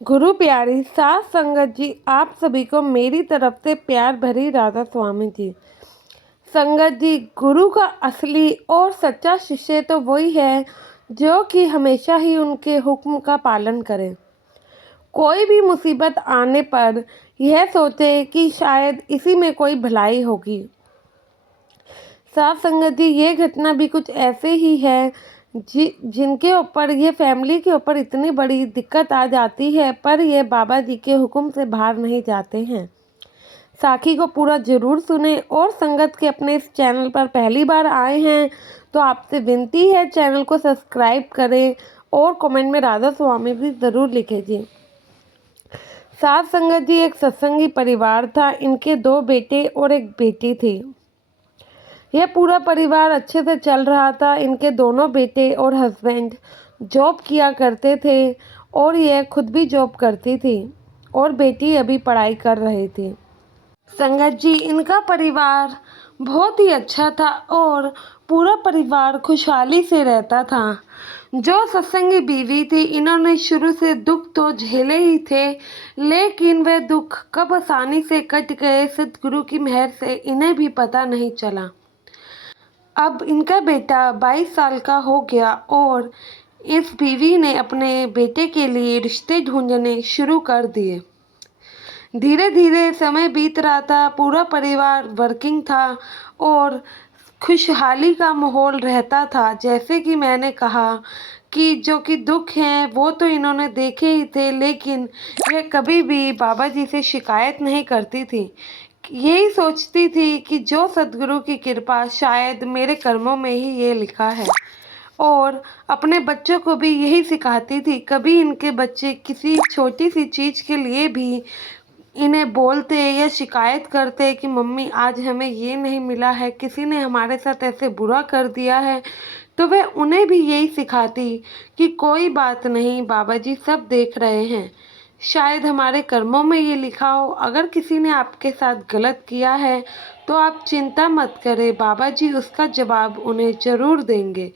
गुरु प्यारी साथ संगत जी, आप सभी को मेरी तरफ से प्यार भरी राधा स्वामी जी। संगत जी, गुरु का असली और सच्चा शिष्य तो वही है जो कि हमेशा ही उनके हुक्म का पालन करे। कोई भी मुसीबत आने पर यह सोचे कि शायद इसी में कोई भलाई होगी। साथ संगत जी, ये घटना भी कुछ ऐसे ही है जिनके ऊपर ये फैमिली के ऊपर इतनी बड़ी दिक्कत आ जाती है, पर ये बाबा जी के हुक्म से बाहर नहीं जाते हैं। साखी को पूरा ज़रूर सुने। और संगत के अपने इस चैनल पर पहली बार आए हैं तो आपसे विनती है, चैनल को सब्सक्राइब करें और कमेंट में राधा स्वामी भी ज़रूर लिखें जी। साथ संगत जी, एक सत्संगी परिवार था। इनके 2 बेटे और एक बेटी थी। यह पूरा परिवार अच्छे से चल रहा था। इनके दोनों बेटे और हस्बैंड जॉब किया करते थे और यह खुद भी जॉब करती थी और बेटी अभी पढ़ाई कर रही थी। संगत जी, इनका परिवार बहुत ही अच्छा था और पूरा परिवार खुशहाली से रहता था। जो सत्संगी बीवी थी, इन्होंने शुरू से दुख तो झेले ही थे, लेकिन वह दुख कब आसानी से कट गए सतगुरु की मेहर से इन्हें भी पता नहीं चला। अब इनका बेटा 22 साल का हो गया और इस बीवी ने अपने बेटे के लिए रिश्ते ढूंढने शुरू कर दिए। धीरे धीरे समय बीत रहा था, पूरा परिवार वर्किंग था और खुशहाली का माहौल रहता था। जैसे कि मैंने कहा कि जो कि दुख हैं वो तो इन्होंने देखे ही थे, लेकिन ये कभी भी बाबा जी से शिकायत नहीं करती थी। यही सोचती थी कि जो सद्गुरु की कृपा, शायद मेरे कर्मों में ही ये लिखा है। और अपने बच्चों को भी यही सिखाती थी। कभी इनके बच्चे किसी छोटी सी चीज़ के लिए भी इन्हें बोलते या शिकायत करते कि मम्मी आज हमें ये नहीं मिला है, किसी ने हमारे साथ ऐसे बुरा कर दिया है, तो वह उन्हें भी यही सिखाती कि कोई बात नहीं, बाबा जी सब देख रहे हैं। शायद हमारे कर्मों में ये लिखा हो। अगर किसी ने आपके साथ गलत किया है तो आप चिंता मत करें, बाबा जी उसका जवाब उन्हें ज़रूर देंगे।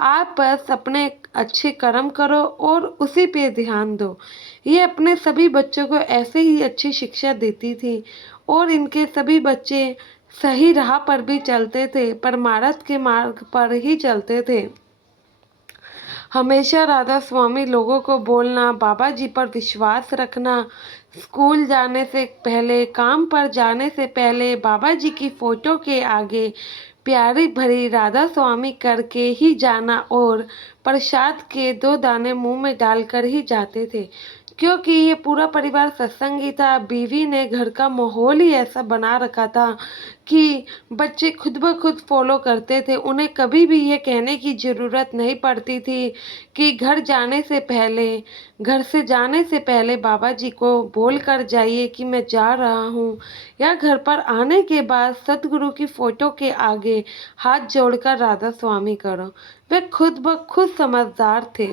आप बस अपने अच्छे कर्म करो और उसी पे ध्यान दो। ये अपने सभी बच्चों को ऐसे ही अच्छी शिक्षा देती थी और इनके सभी बच्चे सही राह पर भी चलते थे, परमार्थ के मार्ग पर ही चलते थे। हमेशा राधा स्वामी लोगों को बोलना, बाबा जी पर विश्वास रखना, स्कूल जाने से पहले, काम पर जाने से पहले बाबा जी की फ़ोटो के आगे प्यारी भरी राधा स्वामी करके ही जाना और प्रसाद के 2 दाने मुंह में डालकर ही जाते थे। क्योंकि ये पूरा परिवार सत्संगी था। बीवी ने घर का माहौल ही ऐसा बना रखा था कि बच्चे खुद ब खुद फॉलो करते थे। उन्हें कभी भी ये कहने की ज़रूरत नहीं पड़ती थी कि घर से जाने से पहले बाबा जी को बोल कर जाइए कि मैं जा रहा हूँ, या घर पर आने के बाद सतगुरु की फ़ोटो के आगे हाथ जोड़कर राधा स्वामी करो। वे खुद ब खुद समझदार थे।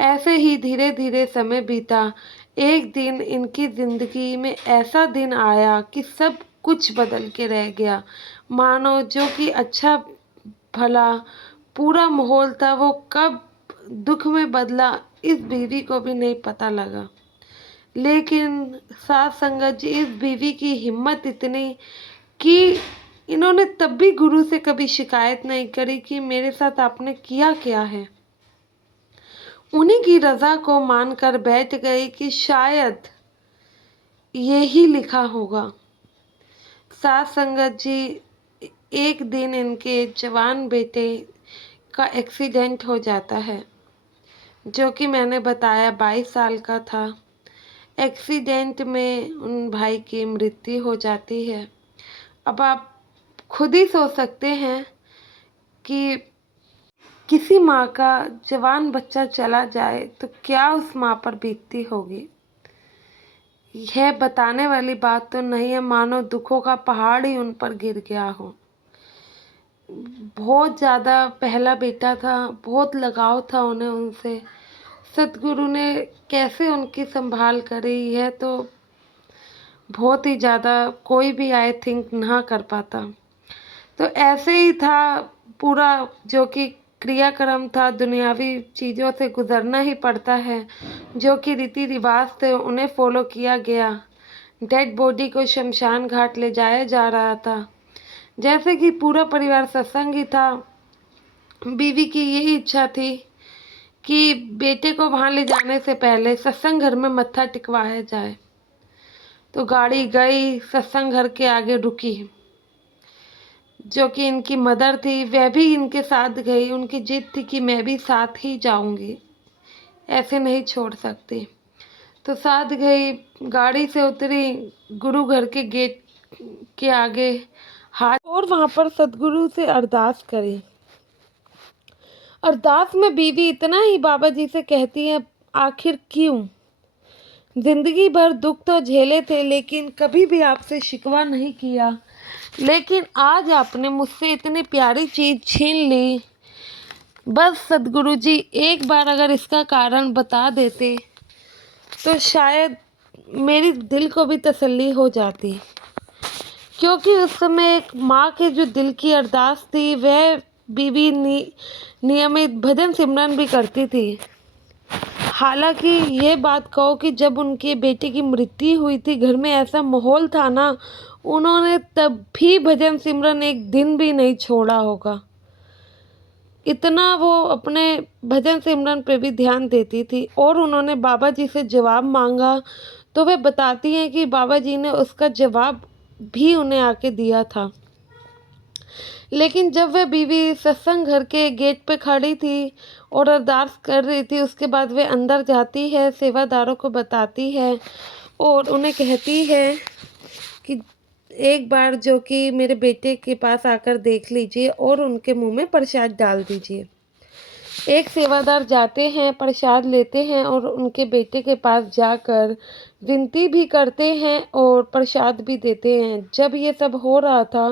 ऐसे ही धीरे धीरे समय बीता। एक दिन इनकी ज़िंदगी में ऐसा दिन आया कि सब कुछ बदल के रह गया। मानो जो कि अच्छा भला पूरा माहौल था, वो कब दुख में बदला इस बीवी को भी नहीं पता लगा। लेकिन साथ संगत जी, इस बीवी की हिम्मत इतनी कि इन्होंने तब भी गुरु से कभी शिकायत नहीं करी कि मेरे साथ आपने किया क्या है। उन्हीं की रज़ा को मानकर बैठ गई कि शायद यही लिखा होगा। साथ संगत जी, एक दिन इनके जवान बेटे का एक्सीडेंट हो जाता है, जो कि मैंने बताया 22 साल का था। एक्सीडेंट में उन भाई की मृत्यु हो जाती है। अब आप खुद ही सोच सकते हैं कि किसी माँ का जवान बच्चा चला जाए तो क्या उस माँ पर बीतती होगी। यह बताने वाली बात तो नहीं है, मानो दुखों का पहाड़ ही उन पर गिर गया हो। बहुत ज़्यादा पहला बेटा था, बहुत लगाव था उन्हें उनसे। सतगुरु ने कैसे उनकी संभाल करी, यह तो बहुत ही ज़्यादा कोई भी आई थिंक ना कर पाता। तो ऐसे ही था पूरा, जो कि क्रियाक्रम था, दुनियावी चीज़ों से गुजरना ही पड़ता है, जो कि रीति रिवाज थे उन्हें फॉलो किया गया। डेड बॉडी को शमशान घाट ले जाया जा रहा था। जैसे कि पूरा परिवार सत्संगी था, बीवी की यही इच्छा थी कि बेटे को वहाँ ले जाने से पहले सत्संग घर में मत्था टिकवाया जाए। तो गाड़ी गई, सत्संग घर के आगे रुकी। जो कि इनकी मदर थी वह भी इनके साथ गई। उनकी जिद थी कि मैं भी साथ ही जाऊंगी, ऐसे नहीं छोड़ सकती। तो साथ गई, गाड़ी से उतरी, गुरु घर के गेट के आगे हाथ और वहाँ पर सतगुरु से अरदास करी। अरदास में बीवी इतना ही बाबा जी से कहती है, आखिर क्यों? जिंदगी भर दुख तो झेले थे, लेकिन कभी भी आपसे शिकवा नहीं किया, लेकिन आज आपने मुझसे इतनी प्यारी चीज़ छीन ली। बस सद्गुरु जी एक बार अगर इसका कारण बता देते तो शायद मेरी दिल को भी तसल्ली हो जाती, क्योंकि उस समय एक माँ के जो दिल की अरदास थी, वह बीवी नियमित भजन सिमरन भी करती थी। हालांकि ये बात कहो कि जब उनके बेटे की मृत्यु हुई थी, घर में ऐसा माहौल था ना, उन्होंने तब भी भजन सिमरन एक दिन भी नहीं छोड़ा होगा। इतना वो अपने भजन सिमरन पे भी ध्यान देती थी। और उन्होंने बाबा जी से जवाब मांगा तो वे बताती हैं कि बाबा जी ने उसका जवाब भी उन्हें आके दिया था। लेकिन जब वह बीवी सत्संग घर के गेट पे खड़ी थी और अरदास कर रही थी, उसके बाद वे अंदर जाती है, सेवादारों को बताती है और उन्हें कहती है कि एक बार जो कि मेरे बेटे के पास आकर देख लीजिए और उनके मुंह में प्रसाद डाल दीजिए। एक सेवादार जाते हैं, प्रसाद लेते हैं और उनके बेटे के पास जाकर विनती भी करते हैं और प्रसाद भी देते हैं। जब ये सब हो रहा था,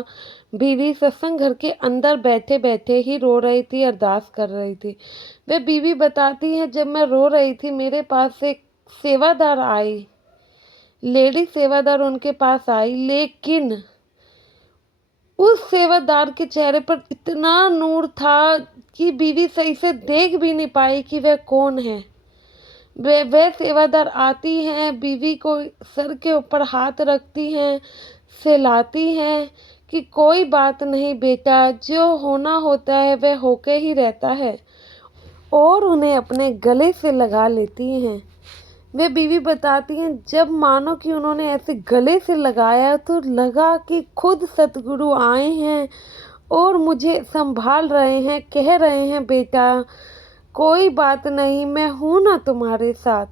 बीवी सत्संग घर के अंदर बैठे बैठे ही रो रही थी, अरदास कर रही थी। वह बीवी बताती है, जब मैं रो रही थी मेरे पास एक सेवादार आई, लेडी सेवादार उनके पास आई, लेकिन उस सेवादार के चेहरे पर इतना नूर था कि बीवी सही से देख भी नहीं पाई कि वह कौन है। वह सेवादार आती हैं, बीवी को सर के ऊपर हाथ रखती हैं, सहलाती हैं कि कोई बात नहीं बेटा, जो होना होता है वह होके ही रहता है, और उन्हें अपने गले से लगा लेती हैं। वे बीवी बताती हैं, जब मानो कि उन्होंने ऐसे गले से लगाया तो लगा कि खुद सतगुरु आए हैं और मुझे संभाल रहे हैं, कह रहे हैं बेटा कोई बात नहीं, मैं हूँ ना तुम्हारे साथ।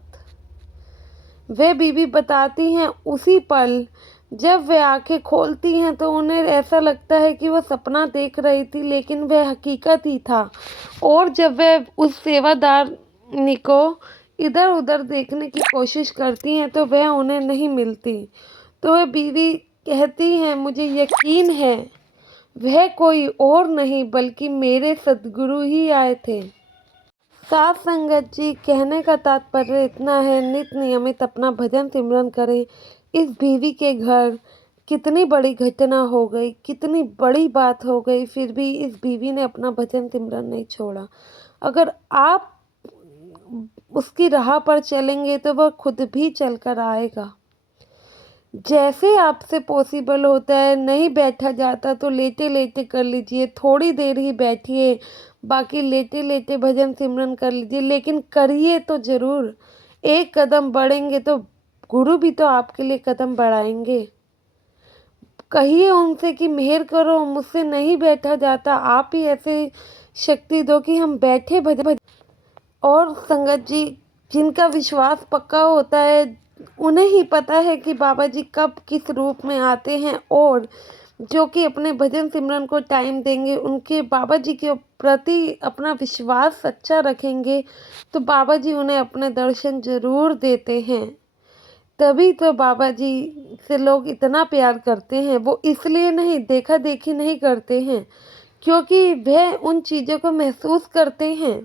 वे बीवी बताती हैं, उसी पल जब वे आंखें खोलती हैं तो उन्हें ऐसा लगता है कि वह सपना देख रही थी, लेकिन वह हकीकत ही था। और जब वे उस सेवादार को इधर उधर देखने की कोशिश करती हैं तो वह उन्हें नहीं मिलती। तो वह बीवी कहती हैं, मुझे यकीन है वह कोई और नहीं बल्कि मेरे सद्गुरु ही आए थे। साथ संगत जी, कहने का तात्पर्य इतना है, नित नियमित अपना भजन सिमरन करें। इस बीवी के घर कितनी बड़ी घटना हो गई, कितनी बड़ी बात हो गई, फिर भी इस बीवी ने अपना भजन सिमरन नहीं छोड़ा। अगर आप उसकी राह पर चलेंगे तो वह खुद भी चलकर आएगा। जैसे आपसे पॉसिबल होता है, नहीं बैठा जाता तो लेटे लेटे कर लीजिए, थोड़ी देर ही बैठिए, बाकी लेटे लेटे भजन सिमरन कर लीजिए, लेकिन करिए तो ज़रूर। एक कदम बढ़ेंगे तो गुरु भी तो आपके लिए कदम बढ़ाएंगे। कहिए उनसे कि मेहर करो, मुझसे नहीं बैठा जाता, आप ही ऐसे शक्ति दो कि हम बैठे भजन। और संगत जी, जिनका विश्वास पक्का होता है उन्हें ही पता है कि बाबा जी कब किस रूप में आते हैं, और जो कि अपने भजन सिमरन को टाइम देंगे, उनके बाबा जी के प्रति अपना विश्वास सच्चा रखेंगे, तो बाबा जी उन्हें अपने दर्शन ज़रूर देते हैं। तभी तो बाबा जी से लोग इतना प्यार करते हैं। वो इसलिए नहीं, देखा देखी नहीं करते हैं, क्योंकि वह उन चीज़ों को महसूस करते हैं।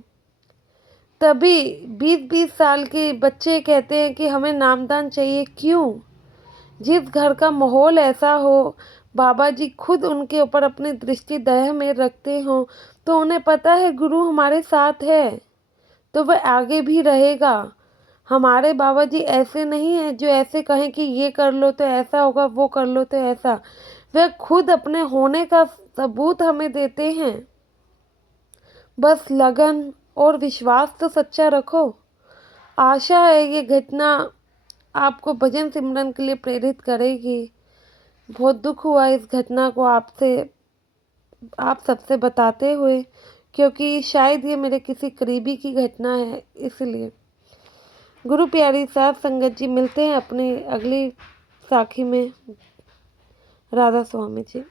तभी 20-20 साल के बच्चे कहते हैं कि हमें नामदान चाहिए। क्यों? जिस घर का माहौल ऐसा हो, बाबा जी खुद उनके ऊपर अपनी दृष्टि दया में रखते हों, तो उन्हें पता है गुरु हमारे साथ है, तो वह आगे भी रहेगा। हमारे बाबा जी ऐसे नहीं हैं जो ऐसे कहें कि ये कर लो तो ऐसा होगा, वो कर लो तो ऐसा। वह खुद अपने होने का सबूत हमें देते हैं। बस लगन और विश्वास तो सच्चा रखो। आशा है ये घटना आपको भजन सिमरन के लिए प्रेरित करेगी। बहुत दुख हुआ इस घटना को आप सबसे बताते हुए, क्योंकि शायद ये मेरे किसी करीबी की घटना है, इसलिए। गुरु प्यारी साध संगत जी, मिलते हैं अपनी अगली साखी में। राधा स्वामी जी।